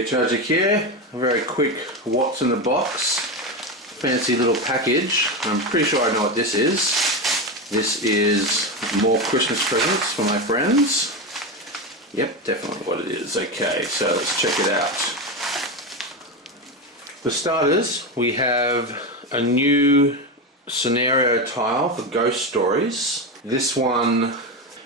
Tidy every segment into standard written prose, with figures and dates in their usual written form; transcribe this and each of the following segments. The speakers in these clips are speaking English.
Gear Tragic here. A very quick what's in the box. Fancy little package. I'm pretty sure I know what this is. This is more Christmas presents for my friends. Yep, definitely what it is. Okay, so let's check it out. For starters, we have a new scenario tile for Ghost Stories. This one,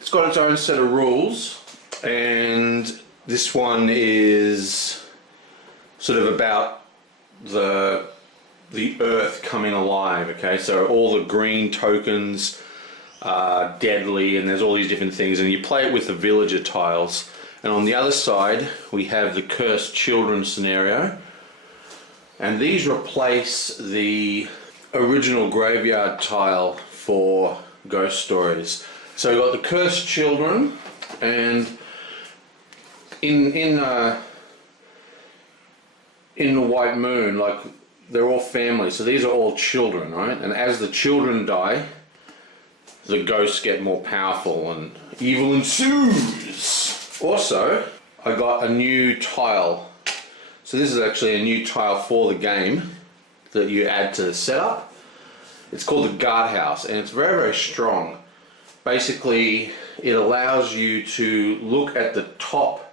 it's got its own set of rules, and this one is sort of about the earth coming alive. Okay, so all the green tokens are deadly, and there's all these different things, and you play it with the villager tiles. And on the other side, we have the cursed children scenario, and these replace the original graveyard tile for Ghost Stories. So we've got the cursed children, and in the White Moon, like, they're all family, so these are all children, right? And as the children die, the ghosts get more powerful and evil ensues. Also, I got a new tile. So this is actually a new tile for the game that you add to the setup. It's called the Guardhouse, and it's very, very strong. Basically, it allows you to look at the top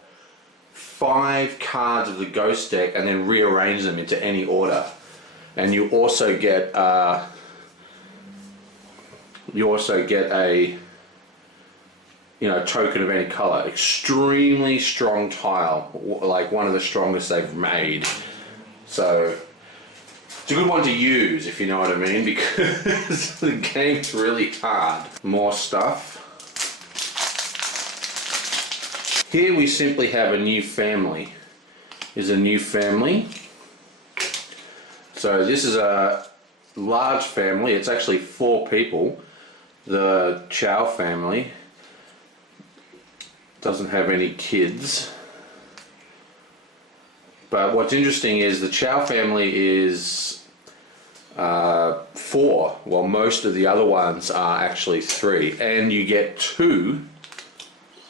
5 cards of the ghost deck and then rearrange them into any order. And you also get a token of any color. Extremely strong tile, like one of the strongest they've made. So it's a good one to use, if you know what I mean, because the game's really hard. More stuff. Here we simply have a new family. Is a new family. So this is a large family. It's actually 4 people. The Chow family doesn't have any kids. But what's interesting is the Chow family is 4, while most of the other ones are actually 3. And you get 2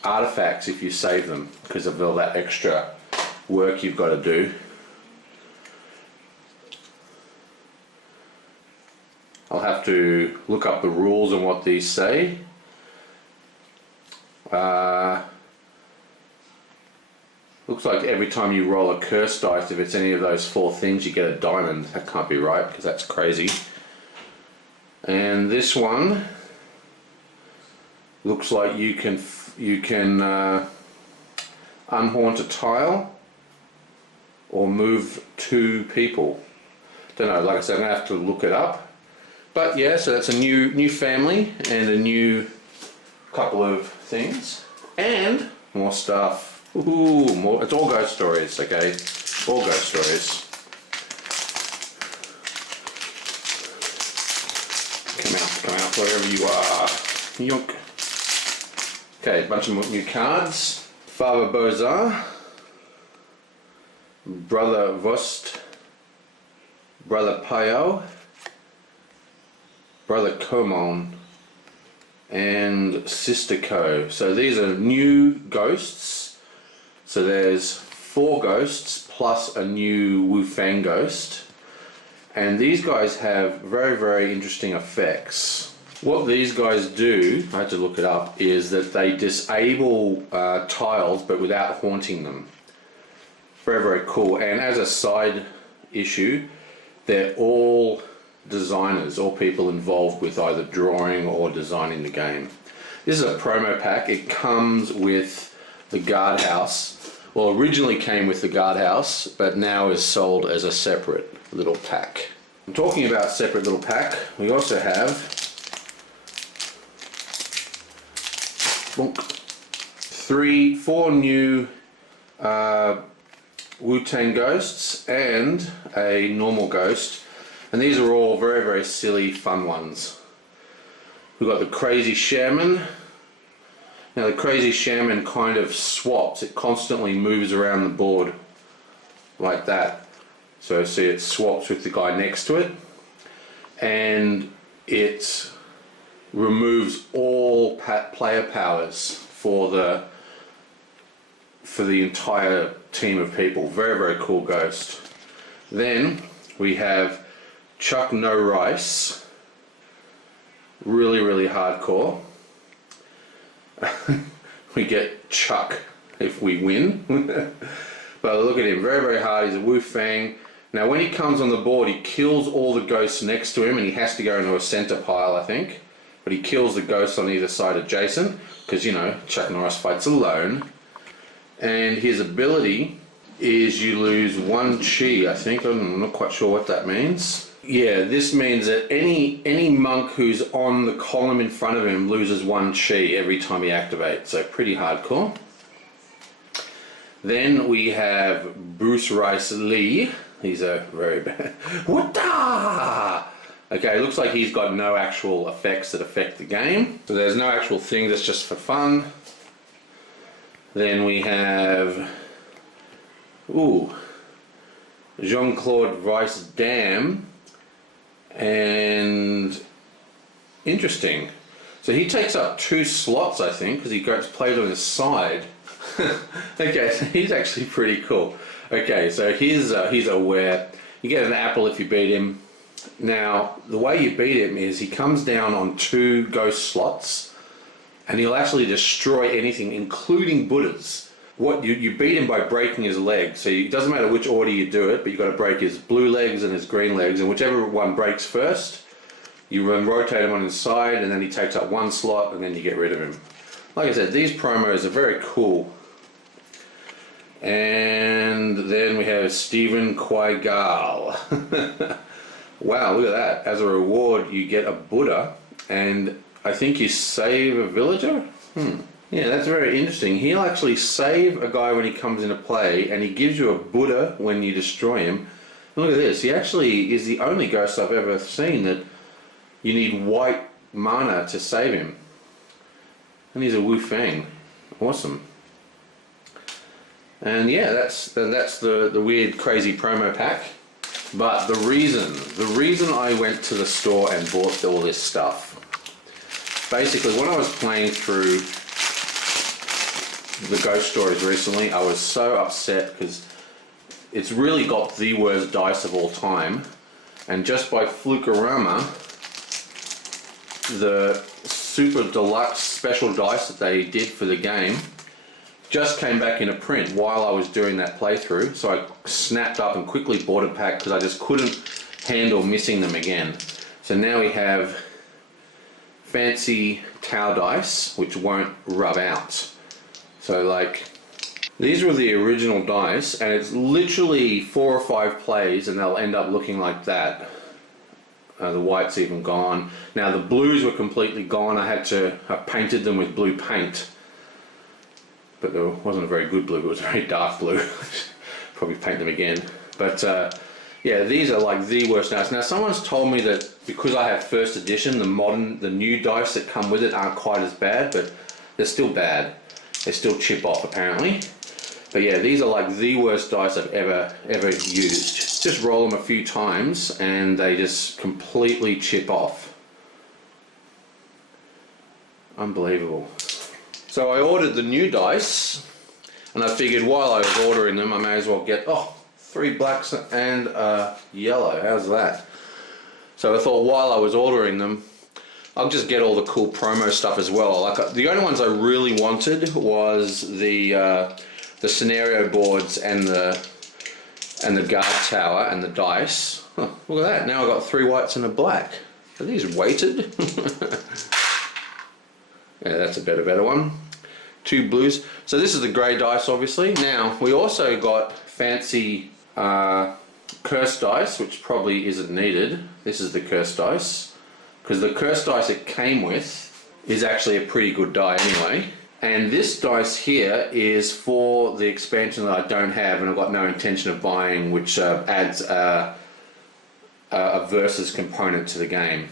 artifacts if you save them, because of all that extra work you've got to do. I'll have to look up the rules and what these say. Looks like every time you roll a curse dice, if it's any of those 4 things, you get a diamond. That can't be right, because that's crazy. And this one looks like you can unhaunt a tile or move 2 people. Don't know, like I said, I'm gonna have to look it up. But yeah, so that's a new family and a new couple of things. And more stuff. Ooh, more. It's all Ghost Stories, okay? All Ghost Stories. Come out, wherever you are. Yonk. Okay, a bunch of new cards. Father Bozar, Brother Vost, Brother Payo, Brother Komon, and Sister Ko. So these are new ghosts. So there's 4 ghosts plus a new Wu Fang ghost. And these guys have very, very interesting effects. What these guys do, I had to look it up, is that they disable tiles but without haunting them. Very, very cool. And as a side issue, they're all designers, all people involved with either drawing or designing the game. This is a promo pack. It comes with the Guardhouse. Well, originally came with the Guardhouse, but now is sold as a separate little pack. I'm talking about separate little pack. We also have 4 new Wu-Tang ghosts and a normal ghost. And these are all very, very silly, fun ones. We've got the Crazy Shaman. Now the Crazy Shaman kind of swaps. It constantly moves around the board like that. So see, it swaps with the guy next to it. And it removes all player powers for the entire team of people. Very, very cool ghost. Then we have Chuck No Rice. Really, really hardcore. We get Chuck if we win. But look at him, very, very hard. He's a Wu Fang. Now when he comes on the board, he kills all the ghosts next to him, and he has to go into a center pile, I think. But he kills the ghosts on either side adjacent, because, you know, Chuck Norris fights alone. And his ability is you lose 1 chi, I think. I'm not quite sure what that means. Yeah, this means that any monk who's on the column in front of him loses 1 chi every time he activates. So pretty hardcore. Then we have Bruce Rice Lee. He's a very bad... Wata! Okay, looks like he's got no actual effects that affect the game. So there's no actual thing, that's just for fun. Then we have... Ooh. Jean-Claude Rice Dam. And... Interesting. So he takes up 2 slots, I think, because he gets played on his side. Okay, so he's actually pretty cool. Okay, so he's aware. You get an apple if you beat him. Now, the way you beat him is he comes down on 2 ghost slots, and he'll actually destroy anything, including Buddhas. What you beat him by breaking his legs. So it doesn't matter which order you do it, but you've got to break his blue legs and his green legs, and whichever one breaks first, you rotate him on his side, and then he takes up 1 slot, and then you get rid of him. Like I said, these promos are very cool. And then we have Stephen Quaigal. Wow, look at that. As a reward, you get a Buddha, and I think you save a villager? Yeah, that's very interesting. He'll actually save a guy when he comes into play, and he gives you a Buddha when you destroy him. And look at this. He actually is the only ghost I've ever seen that you need white mana to save him. And he's a Wu Fang. Awesome. And yeah, that's the weird, crazy promo pack. But the reason I went to the store and bought all this stuff, basically when I was playing through the ghost stories recently, I was so upset because it's really got the worst dice of all time. And just by Flukerama, the super deluxe special dice that they did for the game just came back in a print while I was doing that playthrough, so I snapped up and quickly bought a pack because I just couldn't handle missing them again. So now we have fancy Tau dice which won't rub out. So like, these were the original dice, and it's literally 4 or 5 plays and they'll end up looking like that. The white's even gone. Now the blues were completely gone. I painted them with blue paint. But there wasn't a very good blue, it was a very dark blue. Probably paint them again. But yeah, these are like the worst dice. Now someone's told me that because I have first edition, the new dice that come with it aren't quite as bad, but they're still bad. They still chip off apparently. But yeah, these are like the worst dice I've ever used. Just roll them a few times and they just completely chip off. Unbelievable. So I ordered the new dice, and I figured while I was ordering them, I may as well get 3 blacks and a yellow. How's that? So I thought while I was ordering them, I'll just get all the cool promo stuff as well. Like the only ones I really wanted was the scenario boards and the guard tower and the dice. Huh, look at that! Now I've got 3 whites and a black. Are these weighted? Yeah, that's a better one. 2 blues. So this is the grey dice, obviously. Now we also got fancy curse dice, which probably isn't needed. This is the curse dice, because the curse dice it came with is actually a pretty good die anyway. And this dice here is for the expansion that I don't have and I've got no intention of buying, which adds a versus component to the game.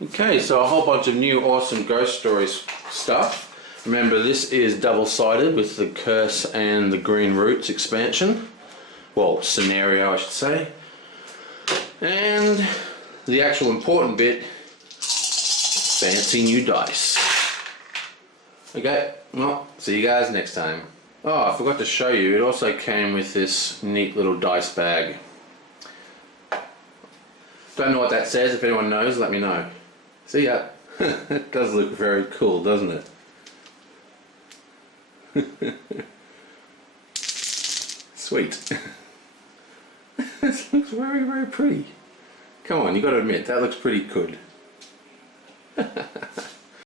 Okay, so a whole bunch of new awesome Ghost Stories stuff. Remember, this is double-sided with the Curse and the Green Roots expansion. Well, scenario, I should say. And the actual important bit, fancy new dice. Okay, well, see you guys next time. Oh, I forgot to show you, it also came with this neat little dice bag. Don't know what that says, if anyone knows, let me know. See ya. It does look very cool, doesn't it? Sweet. This looks very, very pretty. Come on, you got to admit, that looks pretty good.